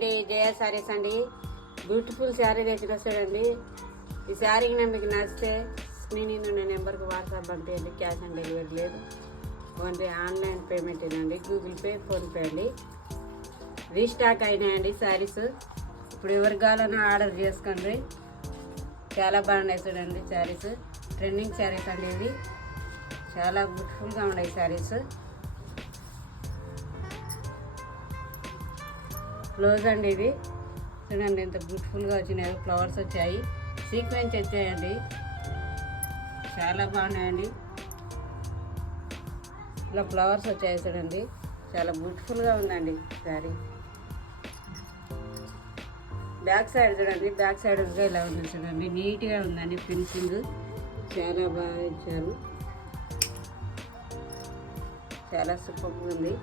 అండి, జయ శారీస్ అండి. బ్యూటిఫుల్ శారీ తెచ్చిన చూడండి. ఈ శారీకి మీకు నచ్చితే స్క్రీన్ ఉన్న నెంబర్కి వాట్సాప్ పంపించండి. క్యాష్ ఆన్ డెలివరీ లేదు, ఓన్లీ ఆన్లైన్ పేమెంట్ అండి. గూగుల్ పే, ఫోన్పే అండి. రీస్టాక్ అయినాయండి శారీస్. ఇప్పుడు ఎవరికి కావాలన్నా ఆర్డర్ చేసుకోండి. చాలా బాగున్నాయి చూడండి శారీస్. ట్రెండింగ్ శారీస్ అండి ఇవి. చాలా బ్యూటిఫుల్గా ఉన్నాయి శారీస్. బ్లౌజ్ అండి ఇది చూడండి ఎంత బ్యూటిఫుల్గా వచ్చినాయి. ఫ్లవర్స్ వచ్చాయి, సీక్వెన్స్ వచ్చాయండి. చాలా బాగున్నాయండి. ఇలా ఫ్లవర్స్ వచ్చాయి చూడండి. చాలా బ్యూటిఫుల్గా ఉందండి శారీ. బ్యాక్ సైడ్ చూడండి, బ్యాక్ సైడ్ కూడా ఇలా ఉంది చూడండి. నీట్గా ఉందండి. ఫినిషింగ్ చాలా బాగా ఇచ్చారు. చాలా సూపర్గా ఉంది.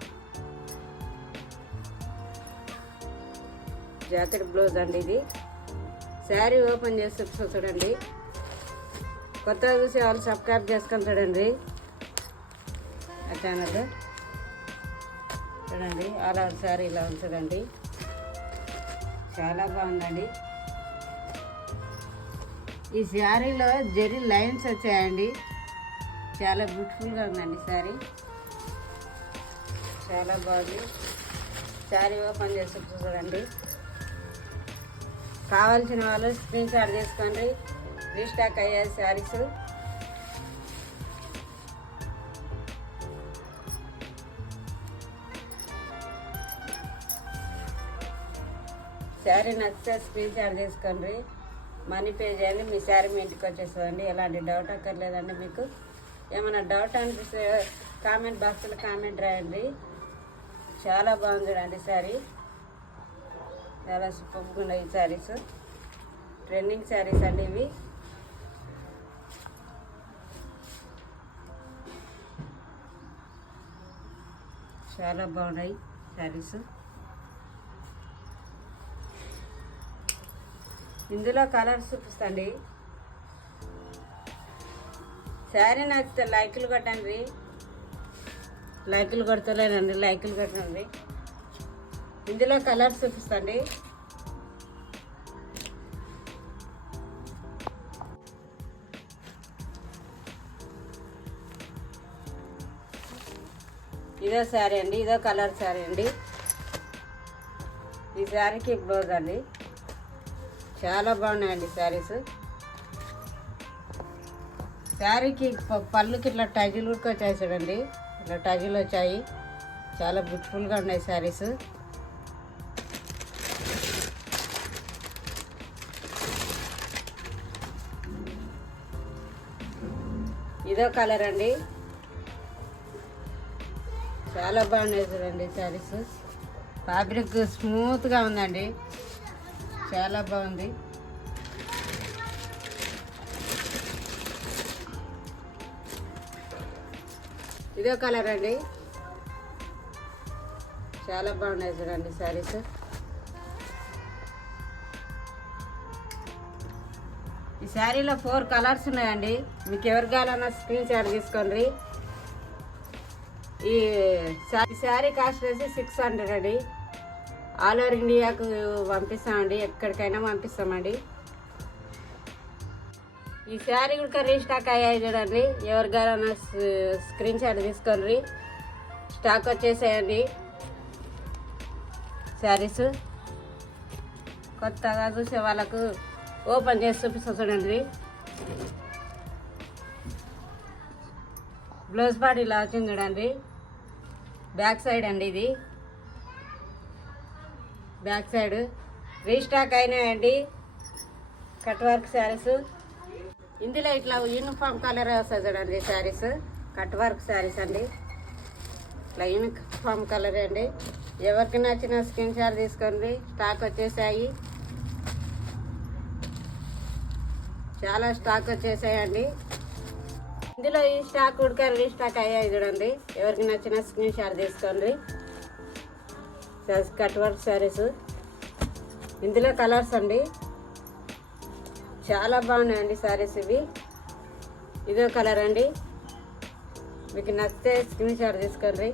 జాకెట్ బ్లౌజ్ అండి ఇది. శారీ ఓపెన్ చేసి చూడండి. కొత్తగా చూసి వాళ్ళు సబ్స్క్రైబ్ చేసుకొని చూడండి ఆ ఛానల్. చూడండి అలా శారీ ఇలా ఉంది చూడండి. చాలా బాగుందండి. ఈ శారీలో జెరీ లైన్స్ వచ్చాయండి. చాలా బ్యూటిఫుల్గా ఉందండి శారీ. చాలా బాగుంది. శారీ ఓపెన్ చేసి చూడండి. కావాల్సిన వాళ్ళు స్క్రీన్ షాట్ తీసుకోండి. రీస్టాక్ అయ్యే శారీస్. శారీ నచ్చితే స్క్రీన్ షాట్ తీసుకోండి. మనీ పే చేయండి. మీ శారీ మీ ఇంటికి వచ్చేస్తుందండి. ఎలాంటి డౌట్ అక్కర్లేదండి. మీకు ఏమైనా డౌట్ అనిపిస్తే కామెంట్ బాక్స్లో కామెంట్ రాయండి. చాలా బాగుంది చూడండి శారీ. చాలా సూపర్గా ఉన్నాయి ఈ శారీస్. ట్రెండింగ్ శారీస్ అండి ఇవి. చాలా బాగున్నాయి శారీస్. ఇందులో కలర్స్ చూపిస్తండి. శారీ నచ్చితే లైకులు కొట్టండి. లైకులు కొడతలేనండి, లైకులు కొట్టండి. ఇందులో కలర్స్ చూపిస్తండి. ఇదో శారీ అండి, ఇదో కలర్ శారీ అండి. ఈ శారీకి బ్లౌజ్ అండి. చాలా బాగున్నాయండి శారీస్. శారీకి పళ్ళుకి ఇట్లా టజులు వచ్చాయి చూడండి. ఇట్లా టజులు వచ్చాయి. చాలా బ్యూటిఫుల్గా ఉన్నాయి శారీస్. ఇదో కలర్ అండి. చాలా బాగున్నాయి చూడండి శారీస్. ఫ్యాబ్రిక్ స్మూత్గా ఉందండి. చాలా బాగుంది. ఇదో కలర్ అండి. చాలా బాగున్నాయి చూడండి శారీస్. ఈ శారీలో 4 కలర్స్ ఉన్నాయండి. మీకు ఎవరు కావాలన్నా స్క్రీన్ షాట్ తీసుకోండి. ఈ శారీ కాస్ట్ వచ్చి 600 అండి. ఆల్ ఓవర్ ఇండియాకు పంపిస్తామండి. ఎక్కడికైనా పంపిస్తామండి. ఈ శారీ కూడా రీస్టాక్ అయ్యాయి చూడండి. ఎవరు కావాలన్నా స్క్రీన్ షాట్ తీసుకోండి. స్టాక్ వచ్చేసాయండి శారీస్. కొత్తగా చూసే వాళ్ళకు ఓపెన్ చేసి చూపిస్తా చూడండి. బ్లౌజ్ పార్ట్ ఇలా వచ్చింది చూడండి. బ్యాక్ సైడ్ అండి ఇది. బ్యాక్ సైడ్ రీస్టాక్ అయినాయండి కట్ వర్క్ శారీస్. ఇందులో ఇట్లా యూనిఫామ్ కలర్ వస్తుంది చూడండి శారీస్. కట్ వర్క్ శారీస్ అండి. ఇట్లా యూనిఫామ్ కలర్ అండి. ఎవరికి నచ్చిన స్క్రీన్ షాట్ తీసుకోండి. స్టాక్ వచ్చేసాయి. చాలా స్టాక్ వచ్చేసాయండి. ఇందులో ఈ స్టాక్ రీస్టాక్ అయ్యాయి చూడండి. ఎవరికి నచ్చిన స్క్రీన్ షాట్ తీసుకోండి. Cut work saris. ఇందులో కలర్స్ అండి. చాలా బాగున్నాయండి శారీస్ ఇవి. ఇదో కలర్ అండి. మీకు నచ్చితే స్క్రీన్ షాట్ తీసుకోండి.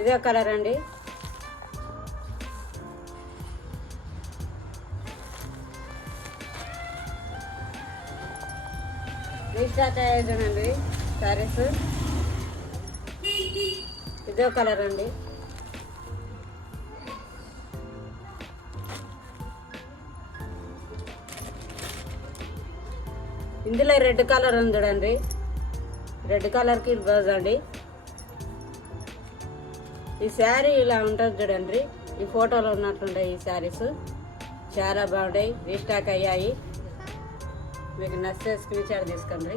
ఇదే కలర్ అండి. రీస్టాక్ అయ్యేదండి శారీస్. ఇదే కలర్ అండి. ఇందులో రెడ్ కలర్ ఉంది చూడండి. రెడ్ కలర్కి బ్లౌజ్ అండి. ఈ శారీ ఇలా ఉంటుంది చూడండి. ఈ ఫోటోలో ఉన్నట్లుంటాయి ఈ శారీస్. చాలా బాగుంటాయి, రీస్టాక్ అయ్యాయి. మీకు నచ్చితే స్క్రీన్ షాట్ తీసుకోండి.